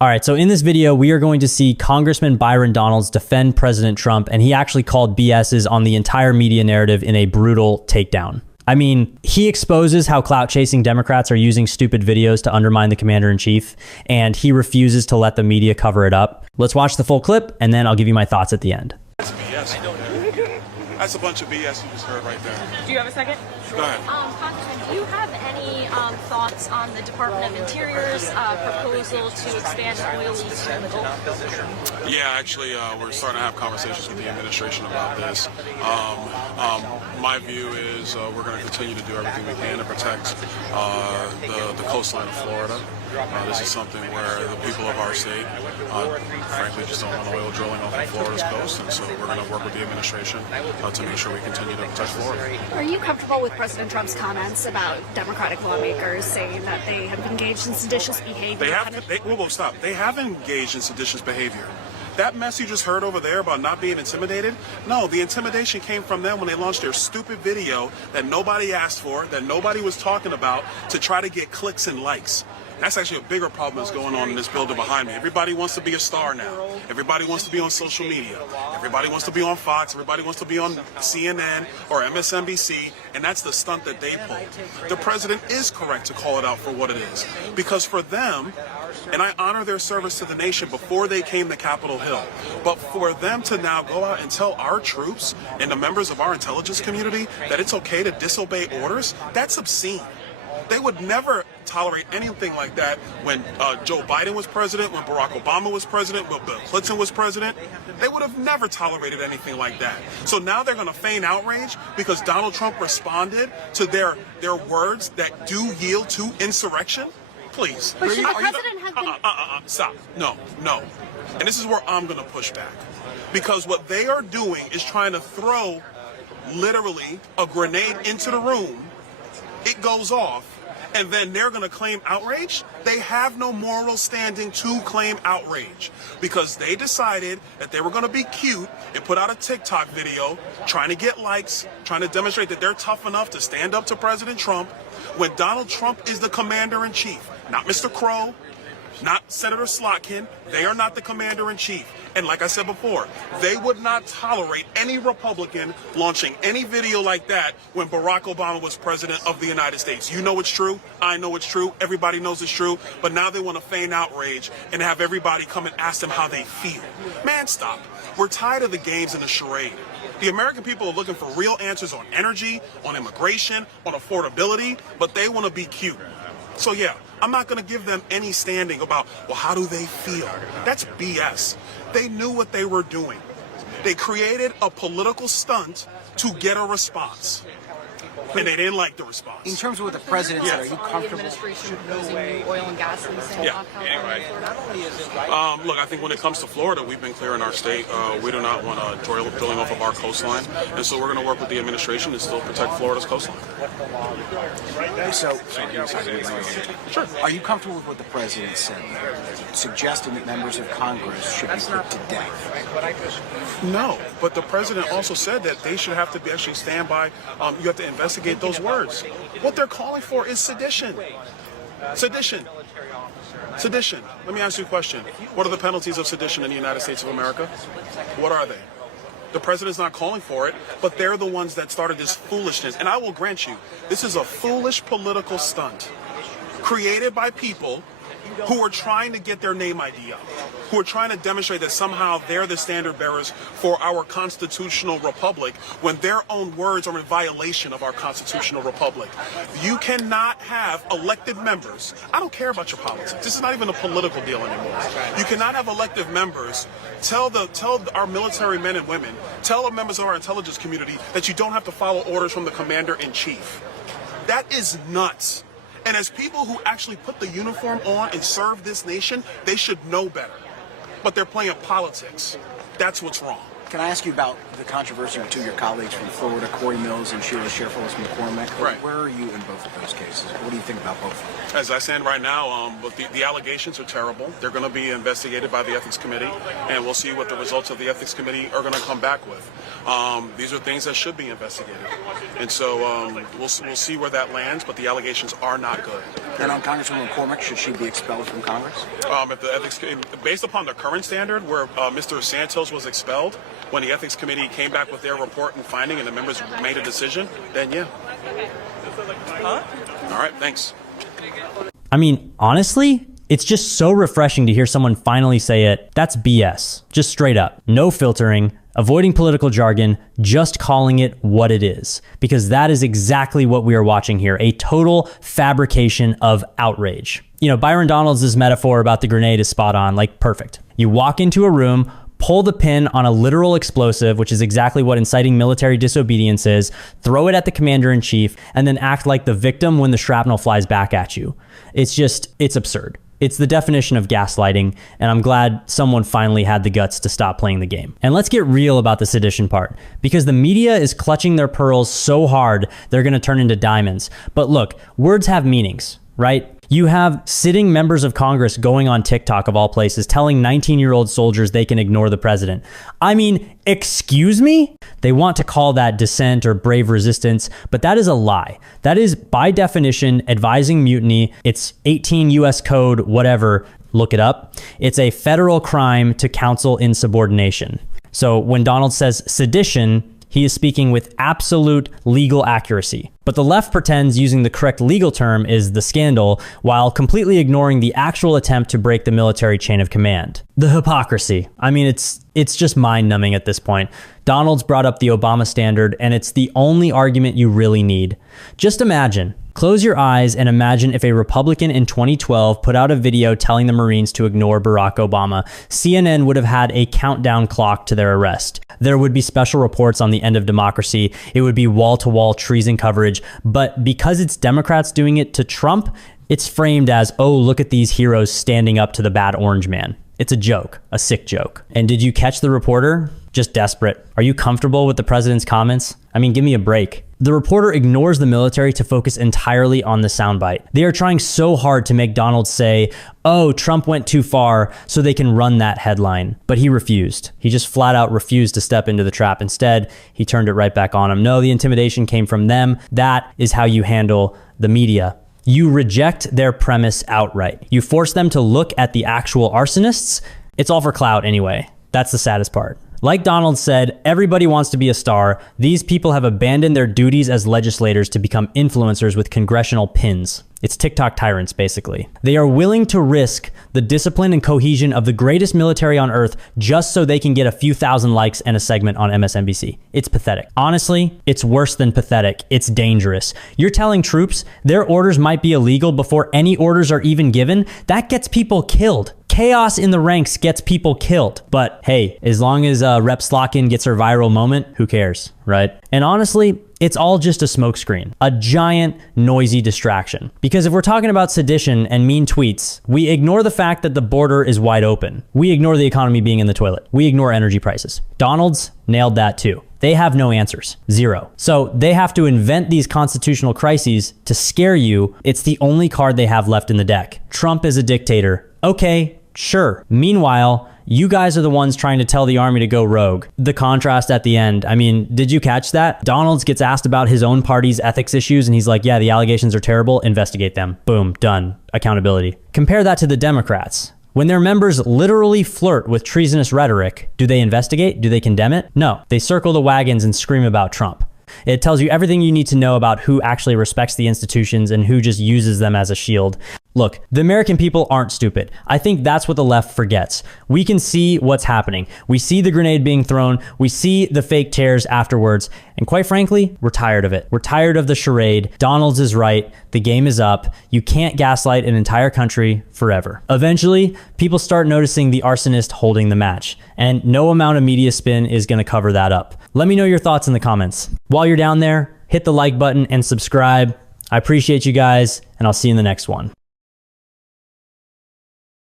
All right, so in this video, we are going to see Congressman Byron Donalds defend President Trump, and he actually called BS's on the entire media narrative in a brutal takedown. I mean, he exposes how clout-chasing Democrats are using stupid videos to undermine the commander-in-chief, and he refuses to let the media cover it up. Let's watch the full clip, and then I'll give you my thoughts at the end. That's BS. That's a bunch of BS you just heard right there. Do you have a second? Go ahead. Congressman, do you have any thoughts on the Department of Interior's proposal to expand oil lease in the Gulf? Yeah, actually, we're starting to have conversations with the administration about this. My view is we're going to continue to do everything we can to protect the coastline of Florida. This is something where the people of our state, frankly, just don't want oil drilling off of Florida's coast, and so we're going to work with the administration to make sure we continue to protect Florida. Are you comfortable with President Trump's comments about Democratic lawmakers saying that they have engaged in seditious behavior? Stop. They have engaged in seditious behavior. That mess you just heard over there about not being intimidated, no, the intimidation came from them when they launched their stupid video that nobody asked for, that nobody was talking about, to try to get clicks and likes. That's actually a bigger problem that's going on in this building behind me. Everybody wants to be a star now. Everybody wants to be on social media. Everybody wants to be on Fox. Everybody wants to be on CNN or MSNBC, and that's the stunt that they pulled. The president is correct to call it out for what it is, because for them, and I honor their service to the nation before they came to Capitol Hill, but for them to now go out and tell our troops and the members of our intelligence community that it's okay to disobey orders, that's obscene. They would never tolerate anything like that when Joe Biden was president, when Barack Obama was president, when Bill Clinton was president. They would have never tolerated anything like that. So now they're going to feign outrage because Donald Trump responded to their words that do yield to insurrection? Please. But the president has been... Stop. No. And this is where I'm going to push back. Because what they are doing is trying to throw literally a grenade into the room. It goes off. And then they're going to claim outrage? They have no moral standing to claim outrage because they decided that they were going to be cute and put out a TikTok video trying to get likes, trying to demonstrate that they're tough enough to stand up to President Trump when Donald Trump is the commander-in-chief, not Mr. Crow, not Senator Slotkin. They are not the commander-in-chief. And like I said before, they would not tolerate any Republican launching any video like that when Barack Obama was president of the United States. You know it's true. I know it's true. Everybody knows it's true. But now they want to feign outrage and have everybody come and ask them how they feel. Man, stop. We're tired of the games and the charade. The American people are looking for real answers on energy, on immigration, on affordability, but they want to be cute. So yeah, I'm not going to give them any standing about, well, how do they feel? That's BS. They knew what they were doing. They created a political stunt to get a response. And they didn't like the response. In terms of what the president said, are you comfortable? The administration proposing oil and gas leasing off California and Florida? Look, I think when it comes to Florida, we've been clear in our state. We do not want drilling off of our coastline. And so we're going to work with the administration to still protect Florida's coastline. So, Sure. Are you comfortable with what the president said, suggesting that members of Congress should be put to death? No, but the president also said that they should have to actually stand by. You have to investigate those words. What they're calling for is sedition. Sedition. Sedition. Let me ask you a question. What are the penalties of sedition in the United States of America? What are they? The president's not calling for it, but they're the ones that started this foolishness. And I will grant you, this is a foolish political stunt created by people who are trying to get their name ID up, who are trying to demonstrate that somehow they're the standard bearers for our constitutional republic when their own words are in violation of our constitutional republic. You cannot have elected members. I don't care about your politics. This is not even a political deal anymore. You cannot have elected members tell our military men and women, tell the members of our intelligence community that you don't have to follow orders from the commander-in-chief. That is nuts. And as people who actually put the uniform on and serve this nation, they should know better. But they're playing politics. That's what's wrong. Can I ask you about the controversy with two of your colleagues from Florida, Corey Mills and Sheila Sherfullis McCormick? Right. Where are you in both of those cases? What do you think about both of them? As I stand right now, but the allegations are terrible. They're going to be investigated by the Ethics Committee, and we'll see what the results of the Ethics Committee are going to come back with. These are things that should be investigated. And so we'll see where that lands, but the allegations are not good. And on Congresswoman McCormick, should she be expelled from Congress? If the ethics, based upon the current standard where Mr. Santos was expelled, when the Ethics Committee came back with their report and finding and the members made a decision, then yeah. All right, thanks. I mean, honestly, it's just so refreshing to hear someone finally say it. That's BS. Just straight up. No filtering, avoiding political jargon, just calling it what it is. Because that is exactly what we are watching here. A total fabrication of outrage. You know, Byron Donalds' metaphor about the grenade is spot on, like perfect. You walk into a room, pull the pin on a literal explosive, which is exactly what inciting military disobedience is, throw it at the commander-in-chief, and then act like the victim when the shrapnel flies back at you. It's absurd. It's the definition of gaslighting, and I'm glad someone finally had the guts to stop playing the game. And let's get real about the sedition part, because the media is clutching their pearls so hard they're going to turn into diamonds. But look, words have meanings, right? You have sitting members of Congress going on TikTok, of all places, telling 19-year-old soldiers they can ignore the president. I mean, excuse me? They want to call that dissent or brave resistance, but that is a lie. That is, by definition, advising mutiny. It's 18 U.S. Code, whatever. Look it up. It's a federal crime to counsel insubordination. So when Donald says sedition, he is speaking with absolute legal accuracy. But the left pretends using the correct legal term is the scandal, while completely ignoring the actual attempt to break the military chain of command. The hypocrisy. I mean, it's just mind-numbing at this point. Donald's brought up the Obama standard, and it's the only argument you really need. Just imagine. Close your eyes and imagine if a Republican in 2012 put out a video telling the Marines to ignore Barack Obama. CNN would have had a countdown clock to their arrest. There would be special reports on the end of democracy. It would be wall-to-wall treason coverage. But because it's Democrats doing it to Trump, it's framed as, oh, look at these heroes standing up to the bad orange man. It's a joke, a sick joke. And did you catch the reporter? Just desperate. Are you comfortable with the president's comments? I mean, give me a break. The reporter ignores the military to focus entirely on the soundbite. They are trying so hard to make Donald say, oh, Trump went too far, so they can run that headline. But he refused. He just flat out refused to step into the trap. Instead, he turned it right back on him. No, the intimidation came from them. That is how you handle the media. You reject their premise outright. You force them to look at the actual arsonists. It's all for clout anyway. That's the saddest part. Like Donald said, everybody wants to be a star. These people have abandoned their duties as legislators to become influencers with congressional pins. It's TikTok tyrants, basically. They are willing to risk the discipline and cohesion of the greatest military on earth just so they can get a few thousand likes and a segment on MSNBC. It's pathetic. Honestly, it's worse than pathetic. It's dangerous. You're telling troops their orders might be illegal before any orders are even given? That gets people killed. Chaos in the ranks gets people killed. But hey, as long as Rep Slotkin gets her viral moment, who cares, right? And honestly, it's all just a smokescreen, a giant, noisy distraction. Because if we're talking about sedition and mean tweets, we ignore the fact that the border is wide open. We ignore the economy being in the toilet. We ignore energy prices. Donald's nailed that too. They have no answers. Zero. So they have to invent these constitutional crises to scare you. It's the only card they have left in the deck. Trump is a dictator. Okay, sure. Meanwhile, you guys are the ones trying to tell the army to go rogue. The contrast at the end. I mean, did you catch that? Donalds gets asked about his own party's ethics issues and he's like, yeah, the allegations are terrible. Investigate them. Boom. Done. Accountability. Compare that to the Democrats. When their members literally flirt with treasonous rhetoric, do they investigate? Do they condemn it? No. They circle the wagons and scream about Trump. It tells you everything you need to know about who actually respects the institutions and who just uses them as a shield. Look, the American people aren't stupid. I think that's what the left forgets. We can see what's happening. We see the grenade being thrown. We see the fake tears afterwards. And quite frankly, we're tired of it. We're tired of the charade. Donalds is right. The game is up. You can't gaslight an entire country forever. Eventually, people start noticing the arsonist holding the match. And no amount of media spin is going to cover that up. Let me know your thoughts in the comments. While you're down there, hit the like button and subscribe. I appreciate you guys, and I'll see you in the next one.